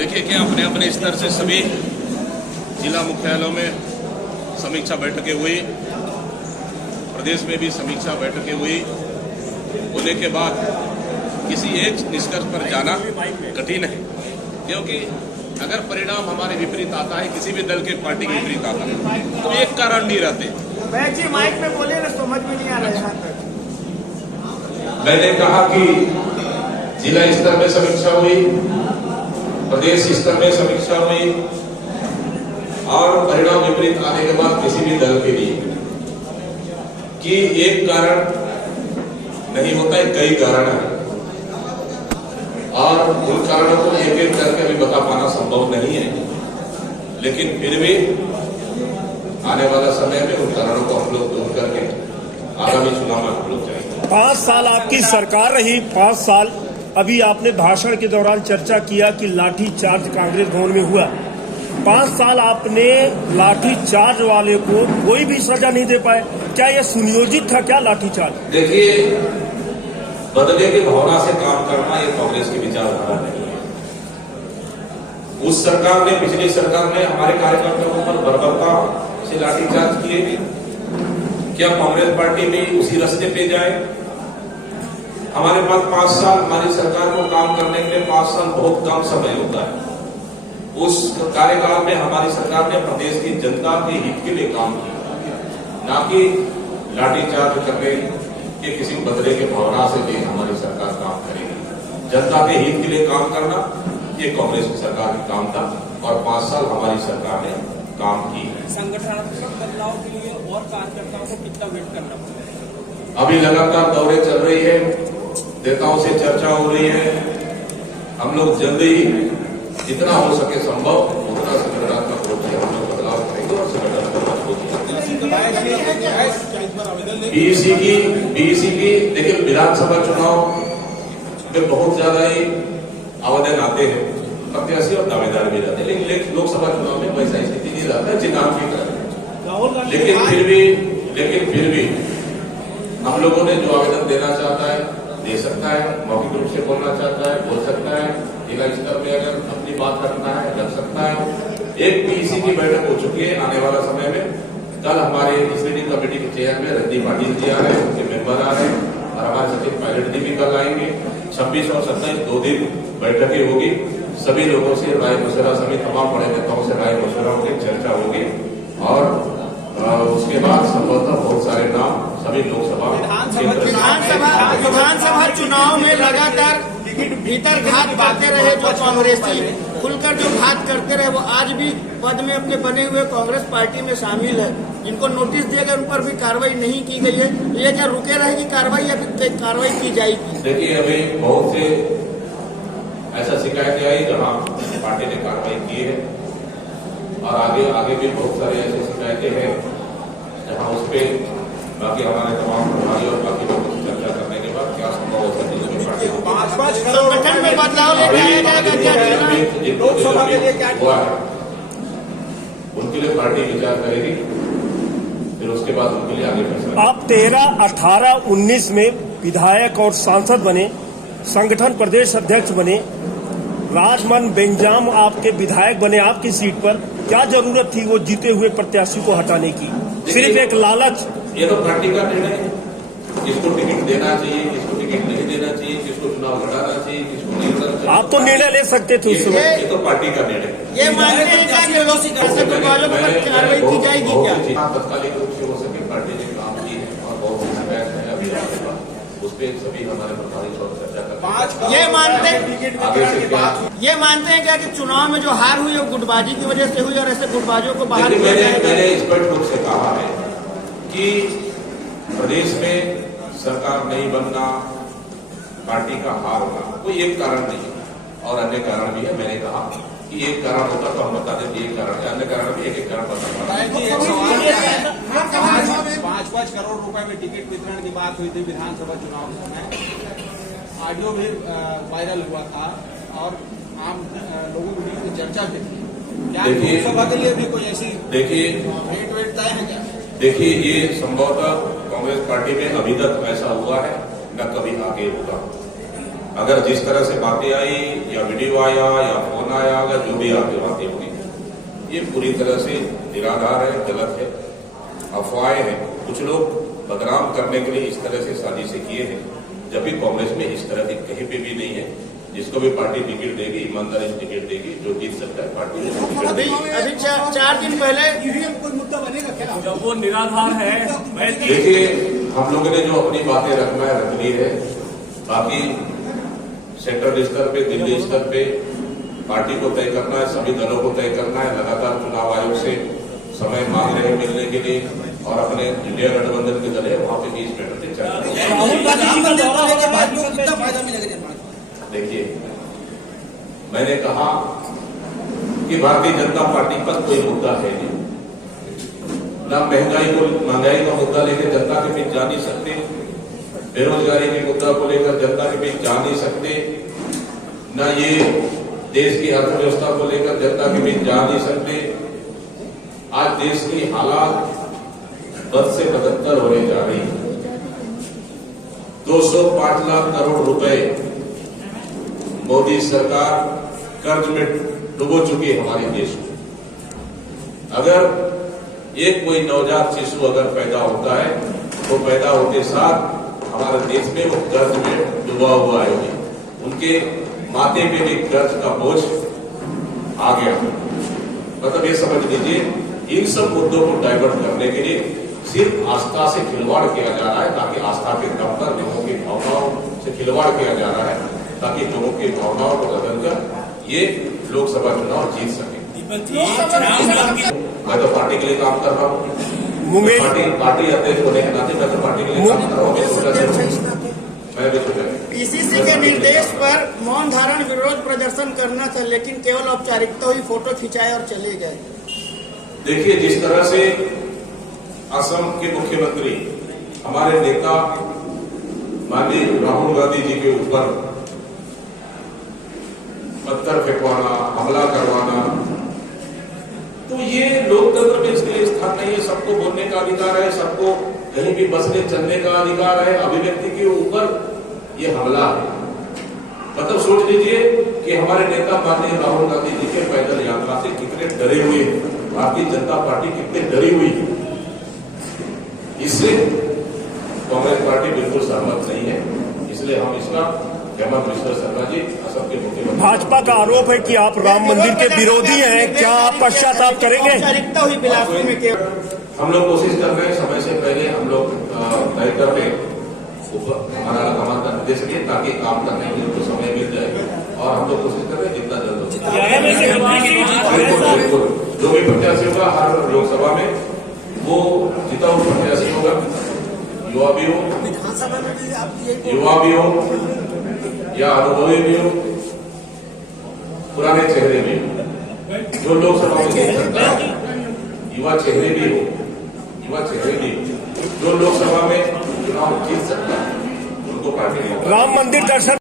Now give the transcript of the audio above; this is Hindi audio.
देखिए कि अपने अपने स्तर से सभी जिला मुख्यालयों में समीक्षा बैठकें हुई, प्रदेश में भी समीक्षा बैठकें हुई। होने के बाद किसी एक निष्कर्ष पर जाना कठिन है, क्योंकि अगर परिणाम हमारे विपरीत आता है, किसी भी दल के पार्टी के विपरीत आता है, तो एक कारण नहीं रहते। माइक में बोले ना, समझ में नहीं आ रहा है। मैंने कहा कि जिला स्तर में समीक्षा हुई, प्रदेश स्तर में समीक्षा हुई और परिणाम विपरीत आने के बाद किसी भी दल के लिए कि एक कारण नहीं होता है, कई कारण है और उन कारणों को एक एक करके अभी बता पाना संभव नहीं है, लेकिन फिर भी आने वाला समय में उन कारणों को हम लोग दूर करके आगामी चुनाव में हम लोग जाएंगे। 5 साल आपकी सरकार रही, 5 साल। अभी आपने भाषण के दौरान चर्चा किया कि लाठी चार्ज कांग्रेस भवन में हुआ। 5 साल आपने लाठी चार्ज वाले को कोई भी सजा नहीं दे पाए। क्या यह सुनियोजित था क्या लाठी चार्ज? देखिए, बदले की भावना से काम करना ये कांग्रेस की विचारधारा नहीं है। उस सरकार ने, पिछली सरकार ने हमारे कार्यकर्ताओं पर बर्बरता से लाठीचार्ज किए। क्या कांग्रेस पार्टी भी उसी रास्ते पे जाए? हमारे पास 5 साल, हमारी सरकार को काम करने के लिए 5 साल बहुत कम समय होता है। उस कार्यकाल में हमारी सरकार ने प्रदेश की जनता के हित के लिए काम किया, ना कि लाठीचार्ज करने के किसी बदले के भावना से भी हमारी सरकार काम करेगी। जनता के हित के लिए काम करना ये कांग्रेस की सरकार का काम था और 5 साल हमारी सरकार ने काम की। संगठनात्मक बदलाव के लिए और कार्यकर्ताओं को कितना वेट करना पड़ेगा? अभी लगातार दौरे चल रही है, नेताओं से चर्चा हो रही है। हम लोग जल्दी ही जितना हो सके संभव उतना संगठनात्मक रूप से हम लोग बदलाव करेंगे और संगठनात्मक बीईसी की देखिए, विधानसभा चुनाव में बहुत ज्यादा ही आवेदन आते हैं, प्रत्याशी और दावेदार भी रहते हैं, लेकिन लोकसभा चुनाव में वैसा स्थिति नहीं रहता है जितना भी कर। लेकिन फिर भी हम लोगों ने जो आवेदन देना चाहता है दे सकता है, मौखिक रूप से बोलना चाहता है बोल सकता है, जिला स्तर में अगर अपनी बात रखना है रख सकता है। एक पीसी की बैठक हो चुकी है। आने वाला समय में कल हमारे स्क्रीनिंग कमेटी के चेयरमैन रजनी पाटिल जी आ रहे हैं, उनके मेंबर आ रहे हैं और हमारे सचिव पायलट जी भी कल आएंगे। 26 और 27 2 दिन बैठकें होगी। सभी लोगों से राय मशवरा, सभी तमाम बड़े नेताओं से राय मशवरा होगी, चर्चा होगी और उसके बाद संभवतः बहुत सारे नाम सभी लोकसभा विधानसभा चुनाव में लगातार भीतर घात पाते रहे जो कांग्रेसी खुलकर जो घात करते रहे, वो आज भी पद में अपने बने हुए कांग्रेस पार्टी में शामिल है। जिनको नोटिस दिया गया उन पर भी कार्रवाई नहीं की गई है। ये क्या रुके रहेगी कार्रवाई या फिर कार्रवाई की जाएगी? देखिए, अभी बहुत से ऐसा शिकायतें आई जहां पार्टी ने कार्रवाई की है और आगे भी बहुत सारे ऐसी शिकायतें हैं जहां उस पर बाकी हमारे तमाम प्रभारी और बाकी लोगों से चर्चा करने के बाद क्या संभव हो सकती है पार्टी को संगठन में बदलाव लेके आया जाएगा। लोकसभा के लिए क्या हुआ है उनके लिए पार्टी विचार करेगी, फिर उसके बाद उनके लिए आगे फैसला। आप 13, 18, 19 में विधायक और सांसद बने, संगठन प्रदेश अध्यक्ष बने, राजमन बेंजाम आपके विधायक बने आपकी सीट पर। क्या जरूरत थी वो जीते हुए प्रत्याशी को हटाने की? सिर्फ एक लालच? ये तो पार्टी का निर्णय है, किसको टिकट देना चाहिए, किसको टिकट नहीं देना चाहिए, किसको चुनाव लड़ाना चाहिए, किसको नहीं लड़ना चाहिए। आप तो निर्णय ले सकते थे उस समय। ये तो पार्टी का निर्णय है। ये मानते हैं क्या कार्रवाई की जाएगी क्या? तत्कालिक रूप से हो सके पार्टी ने काम की है और बहुत सी शिकायत है अभी उस पर सभी हमारे प्रभारी और चर्चा कर। ये मानते हैं क्या कि चुनाव में जो हार हुई वो गुटबाजी की वजह से हुई और ऐसे गुटबाजों को बाहर किया जाएगा? मैंने स्पष्ट रूप से कहा है कि प्रदेश में सरकार नहीं बनना, पार्टी का हार होना कोई एक कारण नहीं है और अन्य कारण भी है। मैंने कहा कि एक कारण होता तो हम बता देते एक कारण है, अन्य कारण भी एक कारण बता। 5-5 करोड़ रुपए में टिकट वितरण की बात हुई थी विधानसभा चुनाव में, ऑडियो भी वायरल हुआ था और आम लोगों के बीच में चर्चा भी थी। क्या लोकसभा के लिए भी कोई ऐसी रेट वेट तय है क्या? देखिए, ये संभवतः कांग्रेस पार्टी में अभी तक ऐसा हुआ है न कभी आगे होगा। अगर जिस तरह से बातें आई या वीडियो आया या फोन आया, अगर जो भी आपकी बातें हुई, ये पूरी तरह से निराधार है, गलत है, अफवाहें हैं। कुछ लोग बदनाम करने के लिए इस तरह से साजिशें किए हैं, जबकि कांग्रेस में इस तरह की कहीं पे भी नहीं है। जिसको भी पार्टी टिकट देगी, ईमानदारी से टिकट देगी, जो जीत सकता है पार्टी को टिकट अभी देगी। अभी 4 दिन पहले ईवीएम कोई मुद्दा बनेगा क्या? जब वो निराधार है, देखिए, हम लोगों ने जो अपनी बातें रखना है रख ली है। बाकी सेंट्रल स्तर पे, दिल्ली स्तर पे पार्टी को तय करना है, सभी दलों को तय करना है। लगातार चुनाव आयोग से समय मांग रहे हैं मिलने के लिए, और अपने इंडिया गठबंधन के दल है वहां पे 20 मिनट से चर्चा। राहुल गांधी जी का दौरा होने के बाद कितना फायदा मिलेगा निर्माण? देखिए, मैंने कहा कि भारतीय जनता पार्टी पर कोई मुद्दा है नहीं। ना महंगाई का मुद्दा लेकर जनता के बीच जा नहीं सकते, बेरोजगारी के मुद्दा को लेकर जनता के बीच जा नहीं सकते, न ये देश की अर्थव्यवस्था को लेकर जनता के बीच जा नहीं सकते। आज देश की हालात बद से बदतर होने जा रही है। 205 लाख करोड़ रुपए मोदी सरकार कर्ज में डुबो चुकी है हमारे देश को। अगर एक कोई नवजात शिशु अगर पैदा होता है तो पैदा होते साथ हमारे देश में वो कर्ज में डूबा हुआ है। उनके माथे पे भी कर्ज का बोझ आ गया। मतलब ये समझ लीजिए, इन सब मुद्दों को डाइवर्ट करने के लिए सिर्फ आस्था से खिलवाड़ किया जा रहा है, ताकि आस्था के दम पर लोगों की भावनाओं से खिलवाड़ किया जा रहा है, ताकि लोगों की भावनाओं को बदलकर ये लोकसभा चुनाव जीत सके। मैं तो पार्टी के लिए काम कर रहा हूँ, पार्टी अध्यक्ष होने के नाते मैं तो पार्टी के लिए काम कर रहा हूँ। मैं भी सोचा पीसीसी के निर्देश पर मौन धारण विरोध प्रदर्शन करना था, लेकिन केवल औपचारिकता हुई, फोटो खिंचाए और चले गए। देखिए, जिस तरह से असम के मुख्यमंत्री हमारे नेता माननीय राहुल गांधी जी के ऊपर पत्थर फेंकवाना, हमला करवाना, तो ये लोकतंत्र में इसके लिए स्थान नहीं है। सबको बोलने का अधिकार है, सबको कहीं भी बसने चलने का अधिकार है। अभिव्यक्ति के ऊपर ये हमला है। मतलब सोच लीजिए कि हमारे नेता माननीय राहुल गांधी जी के पैदल यात्रा से कितने डरे हुए हैं, भारतीय जनता पार्टी कितने डरी हुई है। इससे कांग्रेस पार्टी बिल्कुल सहमत नहीं है। इसलिए हम इसका हेमंत विश्व शर्मा जी असम के मुख्यमंत्री। भाजपा का आरोप है कि आप राम मंदिर के विरोधी हैं, क्या आप पश्चाताप करेंगे? औपचारिकता हुई बिलासपुर में केवल। हम लोग कोशिश कर रहे हैं, समय से पहले हम लोग तय कर रहे हैं, हमारा लगातार का निर्देश दिए ताकि काम करने के लिए समय मिल जाए, और हम लोग कोशिश कर रहे हैं जितना जल्द हो सके। बिल्कुल, जो भी प्रत्याशी होगा हर लोकसभा में वो जितना वो प्रत्याशी होगा, युवा भी हो या अनुभवी भी हो, पुराने चेहरे भी हो, जो लोकसभा में जीत सकता है, युवा चेहरे भी हो, जो लोकसभा में चुनाव जीत सकता है, उनको पार्टी राम मंदिर दर्शन